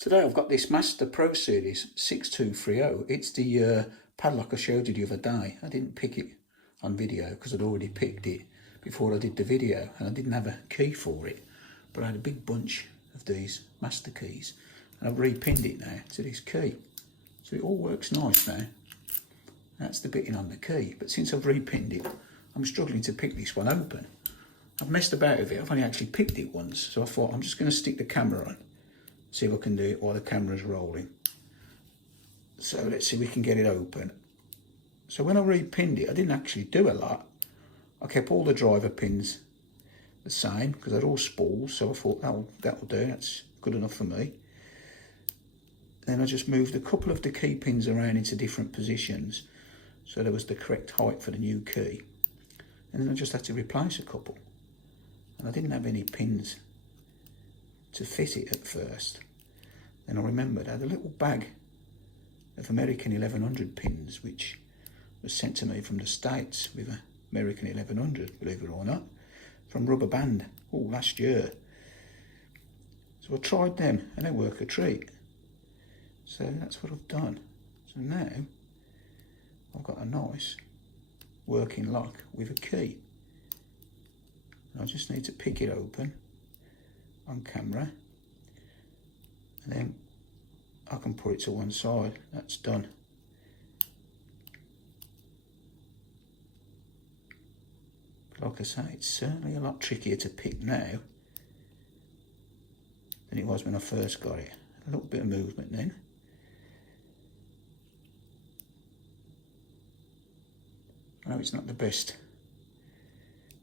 Today I've got this Master Pro Series 6230. It's the padlock I showed you the other day. I didn't pick it on video because I'd already picked it before I did the video and I didn't have a key for it. But I had a big bunch of these master keys and I've repinned it now to this key. So it all works nice now. That's the bitting on the key. But since I've repinned it, I'm struggling to pick this one open. I've messed about with it. I've only actually picked it once. So I thought I'm just going to stick the camera on. See if I can do it while the camera's rolling. So let's see if we can get it open. So when I repinned it, I didn't actually do a lot. I kept all the driver pins the same because they're all spools, so I thought that'll do, that's good enough for me. Then I just moved a couple of the key pins around into different positions so there was the correct height for the new key. And then I just had to replace a couple. And I didn't have any pins to fit it at first. Then I remembered I had a little bag of American 1100 pins which was sent to me from the States with an American 1100, believe it or not, from Rubber Band last year. So I tried them and they work a treat. So that's what I've done. So now I've got a nice working lock with a key. And I just need to pick it open on camera and then I can put it to one side. That's done. But like I say, it's certainly a lot trickier to pick now than it was when I first got it. A little bit of movement then. I know it's not the best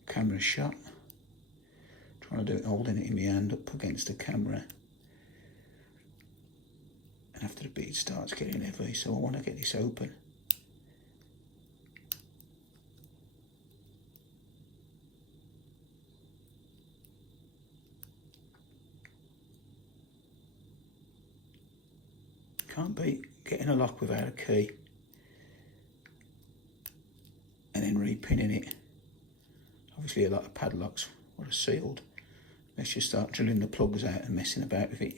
camera shot. Trying to do it holding it in my hand up against the camera. And after the bead starts getting heavy, so I want to get this open. Can't beat getting a lock without a key. And then repinning it. Obviously a lot of padlocks are sealed. Unless you start drilling the plugs out and messing about with it.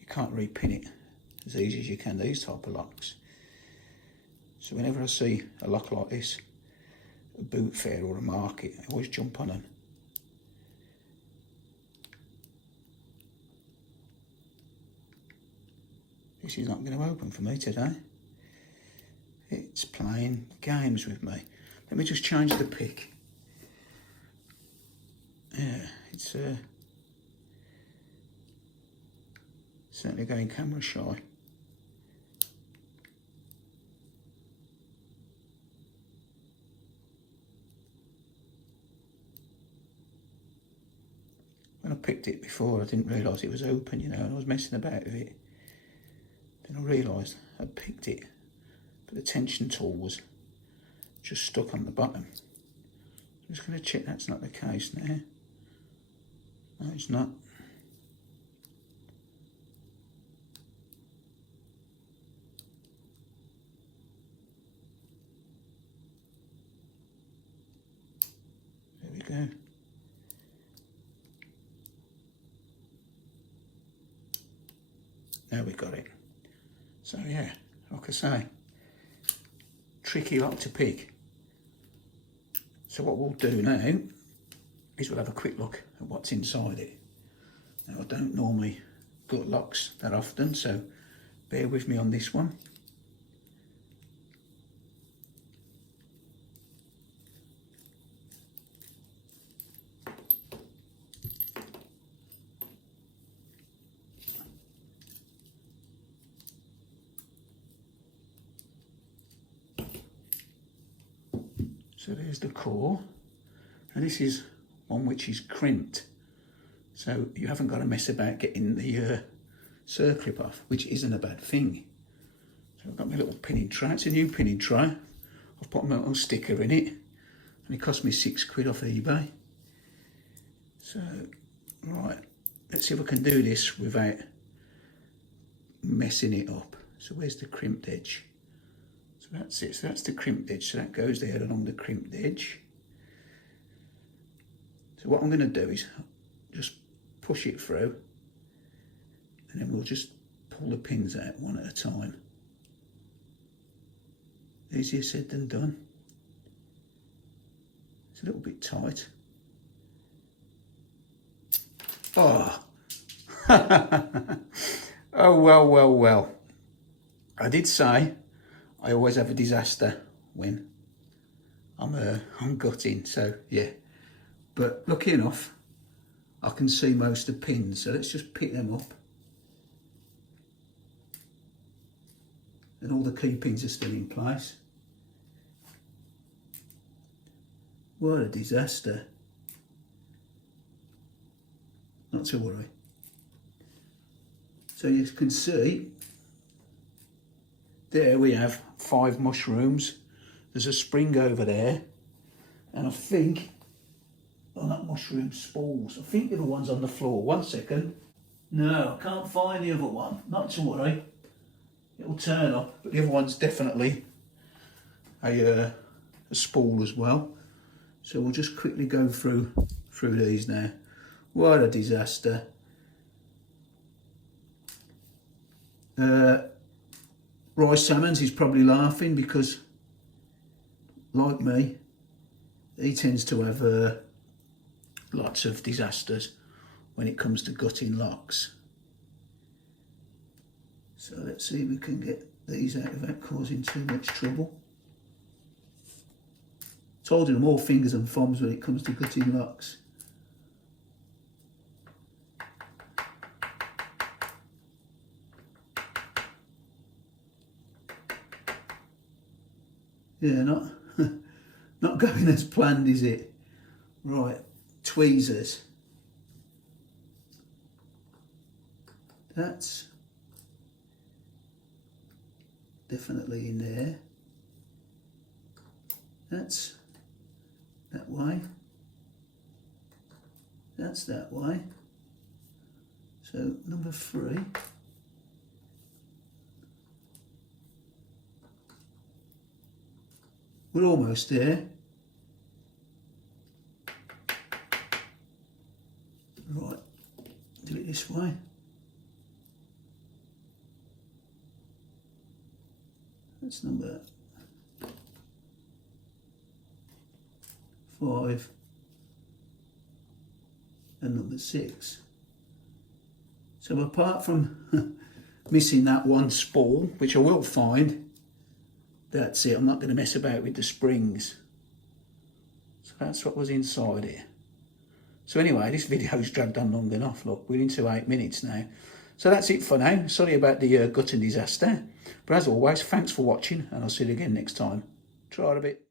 You can't repin it as easy as you can these type of locks. So whenever I see a lock like this, a boot fair or a market, I always jump on them. This is not going to open for me today. It's playing games with me. Let me just change the pick. Yeah, it's certainly going camera shy. When I picked it before, I didn't realise it was open, you know, and I was messing about with it. Then I realised I'd picked it, but the tension tool was just stuck on the bottom. I'm just going to check that's not the case now. No, it's not. There we go. Now we got it. So yeah, like I say, tricky lock to pick. So what we'll do now is we'll have a quick look at what's inside it. Now I don't normally gut locks that often, so bear with me on this one. So there's the core, and this is one which is crimped, so you haven't got to mess about getting the circlip off, which isn't a bad thing. So I've got my little pinning tray. It's a new pinning tray. I've put my little sticker in it, and it cost me £6 off eBay. So, right, let's see if I can do this without messing it up. So where's the crimped edge? So that's it, so that's the crimped edge, so that goes there along the crimped edge. So what I'm going to do is just push it through and then we'll just pull the pins out one at a time. Easier said than done. It's a little bit tight. Oh, oh well. I did say I always have a disaster when I'm gutting, so yeah. But lucky enough, I can see most of the pins, so let's just pick them up. And all the key pins are still in place. What a disaster. Not to worry. So you can see, there we have 5 mushrooms. There's a spring over there. And I think, oh, not mushroom spools. I think the other one's on the floor. 1 second. No, I can't find the other one. Not to worry. It'll turn up. But the other one's definitely a spool as well. So we'll just quickly go through these now. What a disaster. Rice Salmons is probably laughing because, like me, he tends to have lots of disasters when it comes to gutting locks. So let's see if we can get these out without causing too much trouble. Told you I'm all fingers and thumbs when it comes to gutting locks. Yeah, not going as planned, is it? Right, tweezers. That's definitely in there. That's that way. That's that way. So number 3. We're almost there. Right, do it this way. That's number 5 and number 6. So apart from missing that one spool, which I will find, that's it. I'm not going to mess about with the springs. So that's what was inside here. So anyway, this video's dragged on long enough. Look, we're into 8 minutes now. So that's it for now. Sorry about the gutting disaster. But as always, thanks for watching, and I'll see you again next time. Try it a bit.